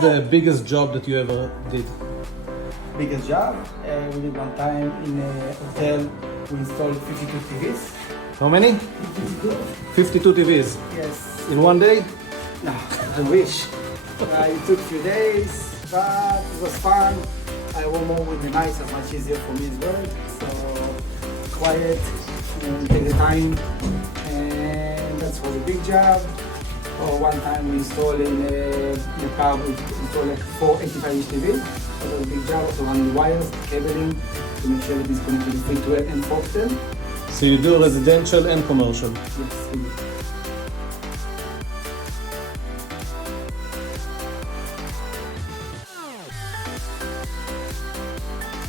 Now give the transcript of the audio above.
the biggest job that you ever did? Biggest job, we did one time in a hotel, we installed 52 TVs. How many? 52 TVs. Yes. In one day? No, I wish. It took a few days, but it was fun. I went home with the nights, it's much easier for me as well. So quiet, and take the time, and that was a big job. Or one time we installed in the car, we installed like 4 85-inch TVs. That was a big job, so running the wires, cabling, to make sure it is connected to free to and Foxtel. So you do residential and commercial? Yes, we do.